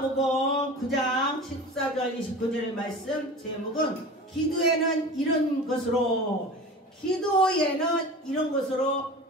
마가복음 9장 14절 29절의 말씀 제목은 기도에는 이런 것으로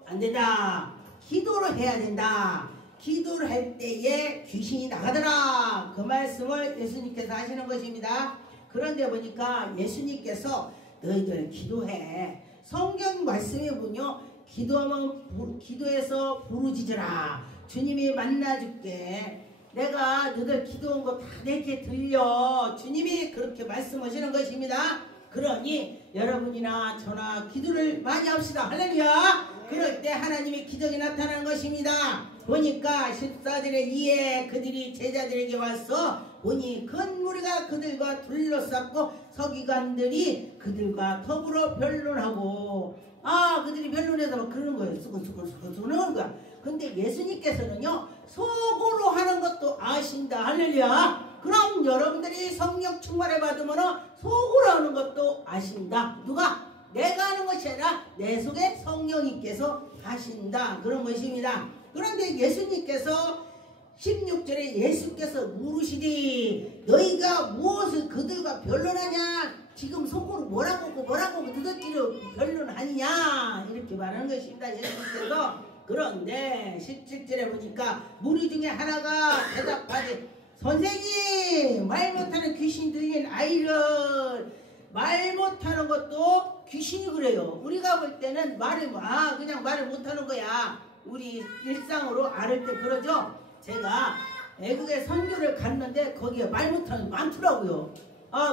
안 된다. 기도를 해야 된다. 기도를 할 때에 귀신이 나가더라. 그 말씀을 예수님께서 하시는 것입니다. 그런데 보니까 예수님께서 너희들 기도해. 성경 말씀에 보면 기도하면 기도해서 부르짖으라. 주님이 만나줄게. 내가 너희들 기도한 거 다 내게 들려. 주님이 그렇게 말씀하시는 것입니다. 그러니 여러분이나 저나 기도를 많이 합시다. 할렐루야. 그럴 때 하나님의 기적이 나타나는 것입니다. 보니까 14절에 이에 그들이 제자들에게 와서 보니 큰 무리가 그들과 둘러쌌고 서기관들이 그들과 더불어 변론하고 그들이 변론해서 막 그러는 거예요. 수근수근 거야. 근데 예수님께서는요 속으로 하는 것도 아신다. 할렐루야. 그럼 여러분들이 성령 충만을 받으면 속으로 하는 것도 아신다. 누가? 내가 하는 것이 아니라 내 속에 성령님께서 하신다. 그런 것입니다. 그런데 예수님께서 16절에 예수께서 물으시니 너희가 무엇을 그들과 변론하냐? 지금 속으로 뭐라고 너희들끼리 변론하느냐? 이렇게 말하는 것입니다. 예수님께서. 그런데 17절에 보니까 무리 중에 하나가 대답하지 선생님 말 못하는 귀신 들린 아이를 말 못하는 것도 귀신이 그래요. 우리가 볼 때는 그냥 말을 못하는 거야. 우리 일상으로 앓을 때 그러죠. 제가 외국에 선교를 갔는데 거기에 말 못하는 게 많더라고요.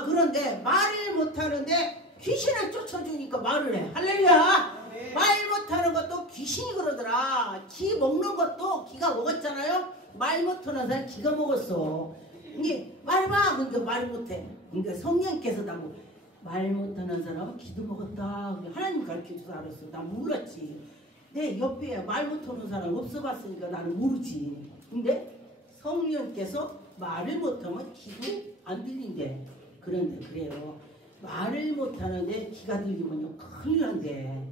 그런데 말을 못하는데 귀신을 쫓아주니까 말을 해. 할렐루야. 네. 말 못하는 것도 귀신이 그러더라. 기 먹는 것도 기가 먹었잖아요. 말 못하는 사람 기가 먹었어. 이게 말해봐. 그러니까 말을 못해. 그러니까 성령께서 나고 말 못하는 사람은 기도 먹었다. 하나님 가르쳐줘서 알았어. 난 몰랐지. 내 옆에 말 못하는 사람 없어봤으니까 나는 모르지. 근데 성령께서 말을 못하면 기도 안 들린대. 그런데 그래요. 말을 못하는데 기가 들리면요 큰일 난대.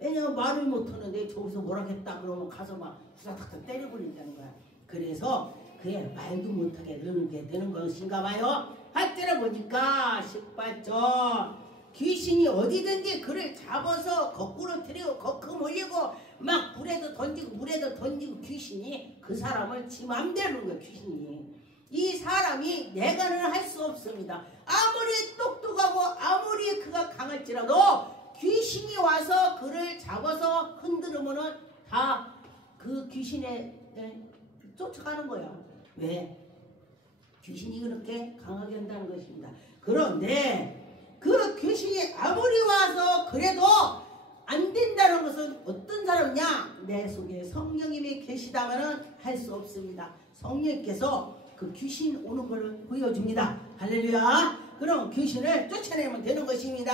왜냐면 말을 못하는데 저기서 뭐라 했다 그러면 가서 막 후다닥 때려버린다는 거야. 그래서 그게 말도 못하게 되는 것인가 봐요. 할 때를 보니까 18절 귀신이 어디든지 그를 잡아서 거꾸로 들이고 거꾸로 몰리고 막 불에도 던지고 물에도 던지고 귀신이 그 사람을 지 맘대로 하는 거야. 귀신이 이 사람이 내가는 할 수 없습니다. 아무리 똑똑하고 아무리 그가 강할지라도 귀신이 와서 그를 잡아서 흔들으면은 다 그 귀신에 쫓아가는 거야. 왜? 귀신이 그렇게 강하게 한다는 것입니다. 그런데 그 귀신이 아무리 와서 그래도 안 된다는 것은 어떤 사람이냐? 내 속에 성령님이 계시다면 할 수 없습니다. 성령께서 그 귀신 오는 걸 보여줍니다. 할렐루야. 그럼 귀신을 쫓아내면 되는 것입니다.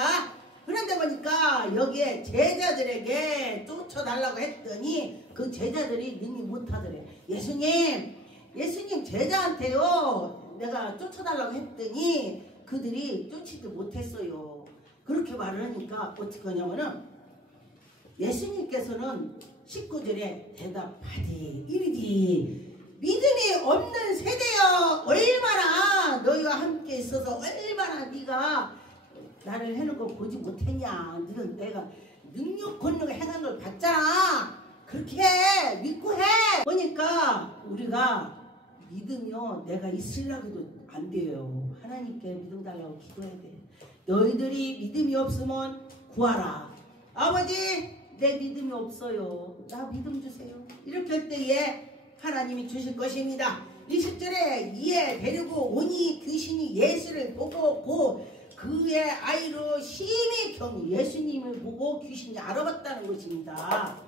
그런데 보니까 여기에 제자들에게 쫓아달라고 했더니 그 제자들이 능히 못하더래. 예수님 제자한테요 내가 쫓아달라고 했더니 그들이 쫓지도 못했어요. 그렇게 말을 하니까 어떻게 하냐면은 예수님께서는 19절에 대답하디 이르디 믿음이 없는 세대여 얼마나 너희와 함께 있어서 얼마나 네가 나를 해는 거 보지 못했냐. 너는 내가 능력 권능 행한 걸 봤잖아. 그렇게 해. 믿고 해. 보니까 우리가 믿으면 내가 있으려고 해도 안 돼요. 하나님께 믿음 달라고 기도해야 돼. 너희들이 믿음이 없으면 구하라. 아버지 내 믿음이 없어요. 나 믿음 주세요. 이렇게 할 때에 하나님이 주실 것입니다. 20절에 이에 데리고 오니 귀신이 예수를 보고 그의 아이로 심히 경히 예수님을 보고 귀신이 알아봤다는 것입니다.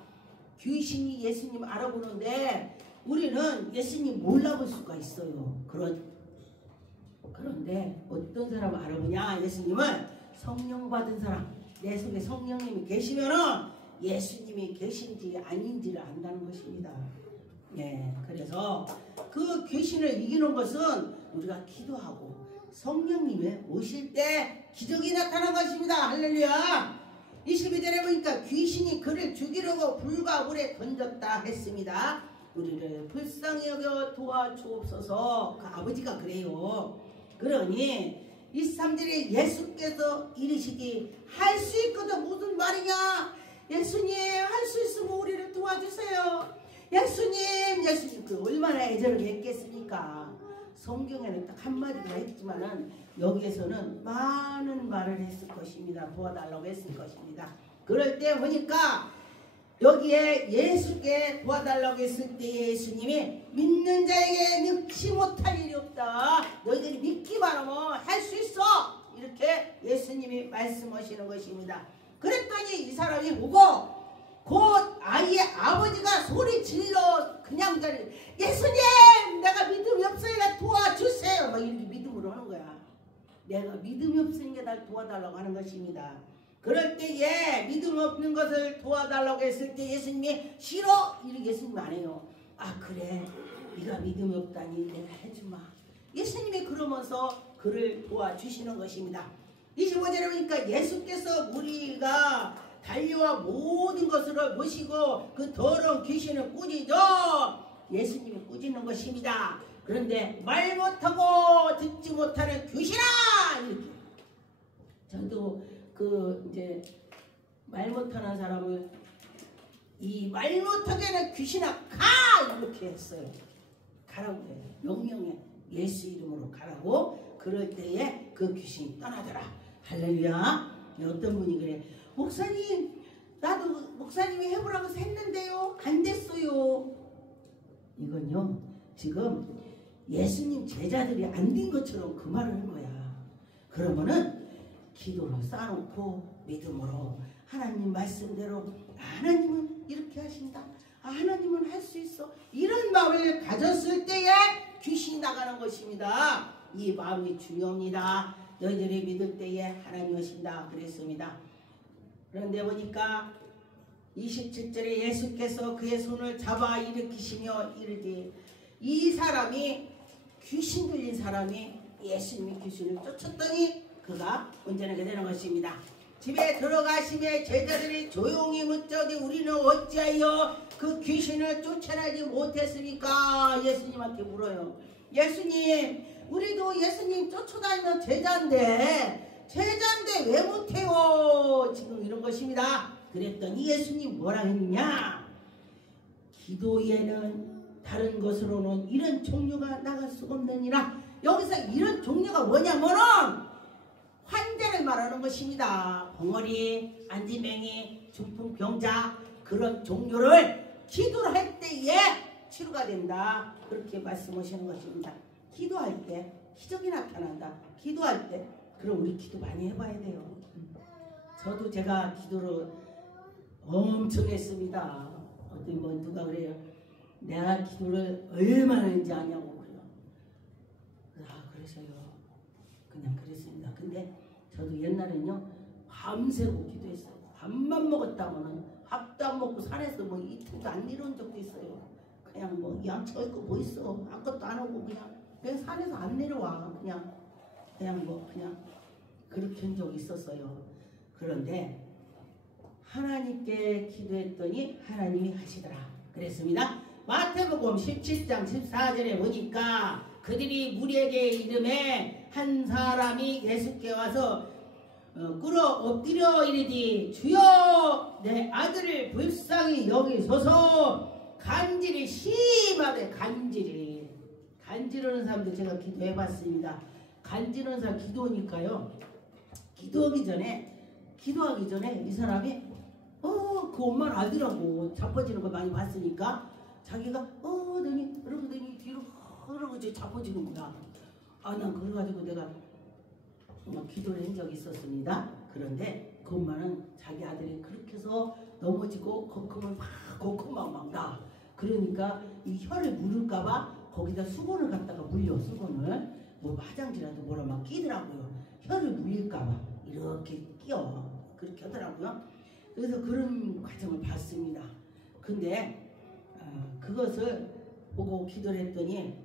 귀신이 예수님 알아보는데 우리는 예수님 몰라볼 수가 있어요. 그런데 어떤 사람 알아보냐? 예수님을 성령 받은 사람. 내 속에 성령님이 계시면은 예수님이 계신지 아닌지를 안다는 것입니다. 예, 그래서 그 귀신을 이기는 것은 우리가 기도하고 성령님이 오실 때 기적이 나타난 것입니다. 할렐루야. 22절에 보니까 귀신이 그를 죽이려고 불과 물에 던졌다 했습니다. 우리를 불쌍히 여겨 도와주옵소서. 그 아버지가 그래요. 그러니 23절에 예수께서 이르시기 할 수 있거든. 무슨 말이냐? 예수님 할 수 있으면 우리를 도와주세요. 예수님 그 얼마나 애절을 했겠습니까? 성경에는 딱 한마디가 했지만은 여기에서는 많은 말을 했을 것입니다. 도와달라고 했을 것입니다. 그럴 때 보니까 여기에 예수께 도와달라고 했을 때 예수님이 믿는 자에게 능치 못할 일이 없다. 너희들이 믿기만 하면 할 수 있어. 이렇게 예수님이 말씀하시는 것입니다. 그랬더니 이 사람이 오고 곧 아이의 아버지가 소리 질러 그냥 예수님 내가 믿음이 없으니까 도와주세요. 막 이렇게 믿음으로 하는 거야. 내가 믿음이 없으니까 날 도와달라고 하는 것입니다. 그럴 때에 믿음 없는 것을 도와달라고 했을 때 예수님이 싫어? 이렇게 예수님 안 해요. 아 그래 네가 믿음이 없다니 내가 해주마. 예수님이 그러면서 그를 도와주시는 것입니다. 25절에 보니까 예수께서 무리가 달려와 모든 것을 모시고 그 더러운 귀신을 꾸짖어 예수님이 꾸짖는 것입니다. 그런데 말 못하고 듣지 못하는 귀신아 이렇게. 저도 그 이제 말 못하는 사람을 이 말 못하게 하는 귀신아 가 이렇게 했어요. 가라고 해요. 명령해. 예수 이름으로 가라고. 그럴 때에 그 귀신이 떠나더라. 할렐루야. 어떤 분이 그래. 목사님 나도 목사님이 해보라고 했는데요 안 됐어요. 이건요 지금 예수님 제자들이 안 된 것처럼 그 말을 한 거야. 그러면은 기도로 쌓아놓고 믿음으로 하나님 말씀대로 하나님은 이렇게 하신다. 하나님은 할 수 있어. 이런 마음을 가졌을 때에 귀신이 나가는 것입니다. 이 마음이 중요합니다. 너희들이 믿을 때에 하나님 오신다 그랬습니다. 그런데 보니까 27절에 예수께서 그의 손을 잡아 일으키시며 이르되 이 사람이 귀신 들린 사람이 예수님이 귀신을 쫓았더니 그가 온전하게 되는 것입니다. 집에 들어가시며 제자들이 조용히 묻자니 우리는 어찌하여 그 귀신을 쫓아내지 못했습니까? 예수님한테 물어요. 예수님 우리도 예수님 쫓아다니는 제자인데 왜 못해요? 지금 이런 것입니다. 그랬더니 예수님 뭐라 했냐? 기도에는 다른 것으로는 이런 종류가 나갈 수가 없느니라. 여기서 이런 종류가 뭐냐면은 환자를 말하는 것입니다. 벙어리, 안지맹이, 중풍병자 그런 종류를 기도를 할 때에 치료가 된다. 그렇게 말씀하시는 것입니다. 기도할 때 기적이 나타난다. 기도할 때 그럼 우리 기도 많이 해봐야 돼요. 저도 제가 기도를 엄청 했습니다. 어떤 분 누가 그래요. 내가 기도를 얼마나 했는지 아냐고 그래요. 그래서요. 그냥 그랬습니다. 근데 저도 옛날에는요 밤새고 기도했어요. 밥만 먹었다고는 밥도 안 먹고 산에서 뭐 이틀도 안 내려온 적도 있어요. 그냥 뭐 양쳐 있고 뭐 있어 아무것도 안 하고 그냥 산에서 안 내려와. 그냥 그렇게 한 적이 있었어요. 그런데 하나님께 기도했더니 하나님이 하시더라 그랬습니다. 마태복음 17장 14절에 보니까 그들이 무리에게 이름에 한 사람이 예수께 와서 꿇어 엎드려 이르되 주여 내 아들을 불쌍히 여기소서. 간질이 심하게 간지르는 사람들 제가 기도해봤습니다. 간지르는 사람 기도하니까요. 기도하기 전에 이 사람이 그 엄마를 알더라고. 자빠지는 걸 많이 봤으니까 자기가 그러더니 뒤로 그러고 이제 자빠지는 거야. 난 그래가지고 내가 기도를 한 적이 있었습니다. 그런데 그 엄마는 자기 아들이 그렇게 해서 넘어지고 거품을 막 나. 그러니까 이 혀를 물을까봐 거기다 수건을 갖다가 물려. 수건을 뭐 화장지라도 뭐라 막 끼더라고요. 혀를 물릴까봐 이렇게 끼워. 그렇게 하더라고요. 그래서 그런 과정을 봤습니다. 근데 그것을 보고 기도를 했더니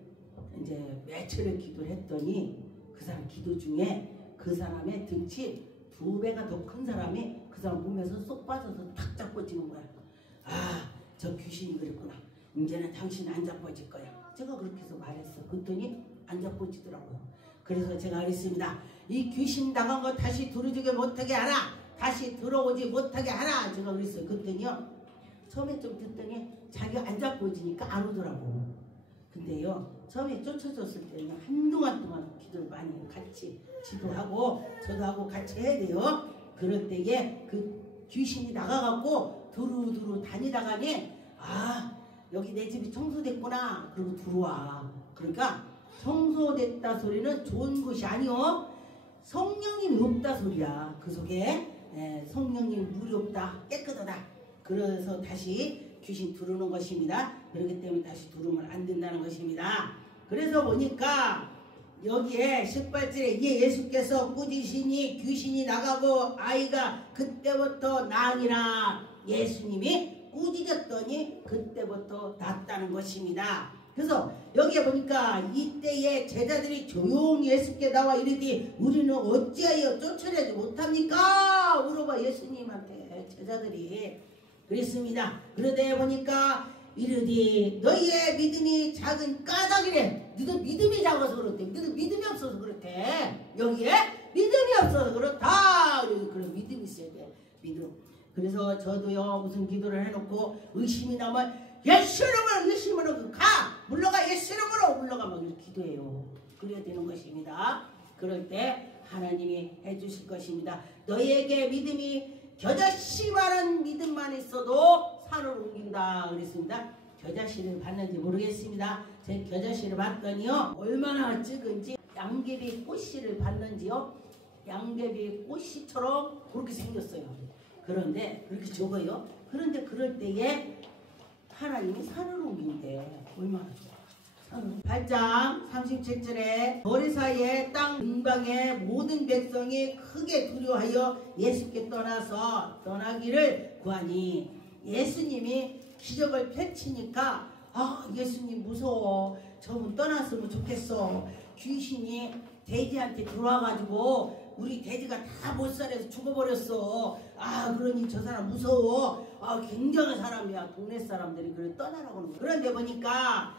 이제 며칠을 기도를 했더니 그 사람 기도 중에 그 사람의 등치 2배가 더 큰 사람이 그 사람 몸에서 쏙 빠져서 탁 잡고 지는 거야. 저 귀신이 그랬구나. 이제는 당신 안 자빠질 거야. 제가 그렇게 해서 말했어. 그랬더니 안 자빠지더라고요. 그래서 제가 그랬습니다. 이 귀신 나간 거 다시 들어오지 못하게 하라. 다시 들어오지 못하게 하라. 제가 그랬어요. 그랬더니요. 처음에 좀 듣더니 자기가 안 자빠지니까 안 오더라고. 근데요. 처음에 쫓아줬을 때는 한동안 동안 기도를 많이 같이 지도하고 저도 하고 같이 해야 돼요. 그럴 때에 그 귀신이 나가갖고 두루두루 다니다가니 아 여기 내 집이 청소됐구나 그러고 들어와. 그러니까 청소됐다 소리는 좋은 것이 아니요 성령님이 없다 소리야. 그 속에 성령님이 물이 없다 깨끗하다. 그래서 다시 귀신 들어오는 것입니다. 그렇기 때문에 다시 들어오면 안 된다는 것입니다. 그래서 보니까 여기에 18절에 예수께서 꾸짖으니 귀신이 나가고 아이가 그때부터 나으니라. 예수님이 꾸짖었더니 그때부터 낫다는 것입니다. 그래서 여기에 보니까 이때에 제자들이 조용히 예수께 나와 이르되 우리는 어찌하여 쫓아내지 못합니까? 물어봐 예수님한테 제자들이 그랬습니다. 그러다 보니까 이르되 너희의 믿음이 작은 까닭이래. 너희들 믿음이 작아서 그렇대. 너희들 믿음이 없어서 그렇대. 여기에 믿음이 없어서 그렇다. 그런 믿음이 있어야 돼. 믿음. 그래서 저도요 무슨 기도를 해놓고 의심이 나면 예수 이름으로 의심으로 가 물러가 예수 이름으로 물러가 막 이렇게 기도해요. 그래야 되는 것입니다. 그럴 때 하나님이 해주실 것입니다. 너희에게 믿음이 겨자씨 많은 믿음만 있어도 산을 옮긴다 그랬습니다. 겨자씨를 봤는지 모르겠습니다. 제 겨자씨를 봤더니요 얼마나 찍은지 양귀비 꽃씨를 봤는지요 양귀비 꽃씨처럼 그렇게 생겼어요. 그런데 그렇게 적어요. 그런데 그럴 때에 하나님이 산을 옮긴대. 얼마나 좋아. 8장 37절에 거리사이에 땅 근방에 모든 백성이 크게 두려워하여 예수께 떠나서 떠나기를 구하니 예수님이 기적을 펼치니까 아 예수님 무서워. 저분 떠났으면 좋겠어. 귀신이 돼지한테 들어와가지고 우리 돼지가 다 못 살아서 죽어버렸어. 아 그러니 저 사람 무서워. 아 굉장한 사람이야. 동네 사람들이 그래 떠나라고 하는 거야. 그런데 보니까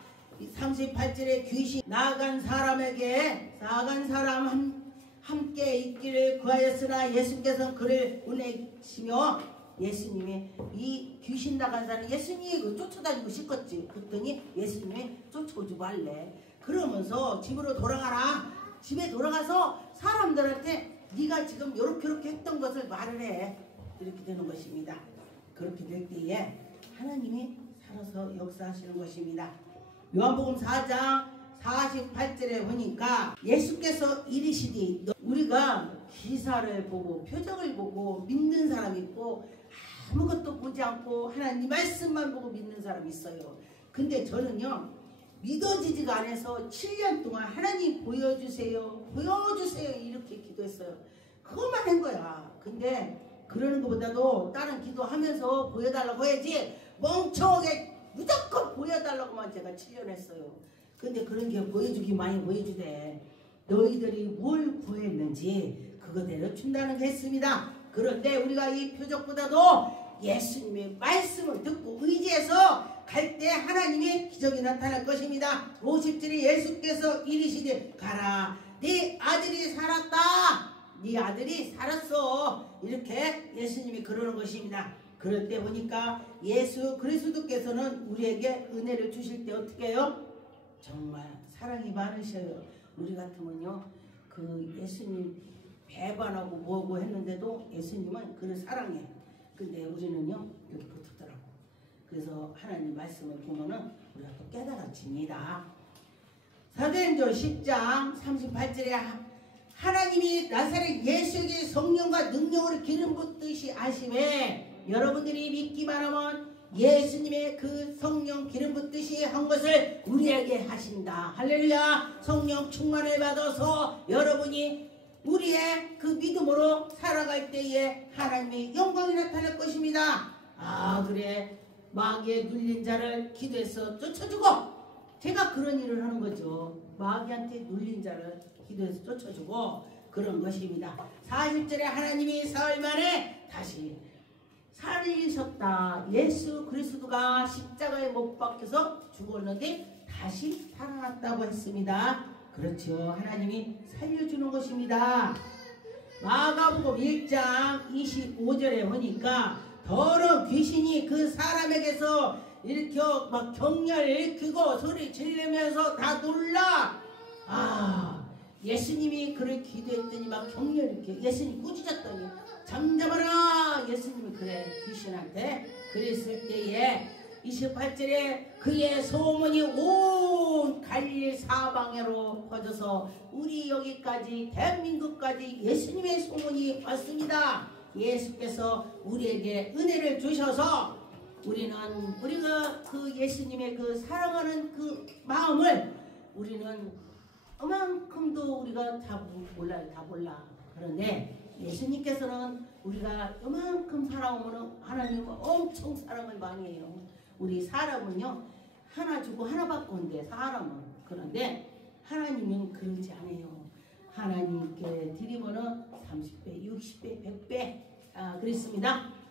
38절에 귀신 나간 사람에게 나간 사람 함께 있기를 구하였으나 예수께서 그를 보내시며 예수님이 이 귀신 나간 사람 예수님이 쫓아다니고 싶었지. 그랬더니 예수님이 쫓아오지 말래. 그러면서 집으로 돌아가라. 집에 돌아가서 사람들한테 네가 지금 요렇게 했던 것을 말을 해. 이렇게 되는 것입니다. 그렇게 될 때에 하나님이 살아서 역사하시는 것입니다. 요한복음 4장 48절에 보니까 예수께서 이르시되 우리가 기사를 보고 표적을 보고 믿는 사람이 있고 아무것도 보지 않고 하나님 말씀만 보고 믿는 사람이 있어요. 근데 저는요 믿어지지가 않아서 7년 동안 하나님 보여주세요 보여주세요 이렇게 기도했어요. 그것만 한 거야. 근데 그러는 것보다도 다른 기도하면서 보여달라고 해야지 멍청하게 무조건 보여달라고만 제가 7년 했어요. 근데 그런 게 보여주기 많이 보여주대. 너희들이 뭘 구했는지 그거대로 준다는 게 했습니다. 그런데 우리가 이 표적보다도 예수님의 말씀을 듣고 의지해서 갈 때 하나님의 기적이 나타날 것입니다. 50절에 예수께서 이르시되 가라 네 아들이 살았다. 네 아들이 살았어. 이렇게 예수님이 그러는 것입니다. 그럴 때 보니까 예수 그리스도께서는 우리에게 은혜를 주실 때 어떻게 해요? 정말 사랑이 많으셔요. 우리 같으면요 그 예수님 배반하고 뭐고 했는데도 예수님은 그를 사랑해. 근데 우리는요 이렇게 붙었더라고. 그래서 하나님 말씀을 보면은 우리가 또 깨달아집니다. 사도행전 10장 38절에 하나님이 나사렛 예수에게 성령과 능력으로 기름 붓듯이 하심에 여러분들이 믿기만 하면 예수님의 그 성령 기름 붓듯이 한 것을 우리에게 하신다. 할렐루야. 성령 충만을 받아서 여러분이 우리의 그 믿음으로 살아갈 때에 하나님의 영광이 나타날 것입니다. 아 그래 마귀에 눌린 자를 기도해서 쫓아주고 제가 그런 일을 하는 거죠. 마귀한테 눌린 자를 기도해서 쫓아주고 그런 것입니다. 40절에 하나님이 사흘 만에 다시 살리셨다. 예수 그리스도가 십자가에 못 박혀서 죽었는데 다시 살아났다고 했습니다. 그렇죠. 하나님이 살려주는 것입니다. 마가복음 1장 25절에 보니까 더러운 귀신이 그 사람에게서 이렇게 막 경련을 일으키고 소리 지르면서 다 놀라. 예수님이 그를 기도했더니 막 경련을 일으켜 예수님 꾸짖었더니 잠잠하라. 예수님이 그래 귀신한테 그랬을 때에 28절에 그의 소문이 온 갈릴 사방으로 퍼져서 우리 여기까지 대한민국까지 예수님의 소문이 왔습니다. 예수께서 우리에게 은혜를 주셔서 우리가 그 예수님의 그 사랑하는 그 마음을 우리는 이만큼도 우리가 다 몰라요. 다 몰라. 그런데 예수님께서는 우리가 이만큼 살아오면 하나님은 엄청 사랑을 많이 해요. 우리 사람은요 하나 주고 하나 바꾼대 사람은. 그런데 하나님은 그러지 않아요. 하나님께 드리면은 30배, 60배, 100배 그랬습니다.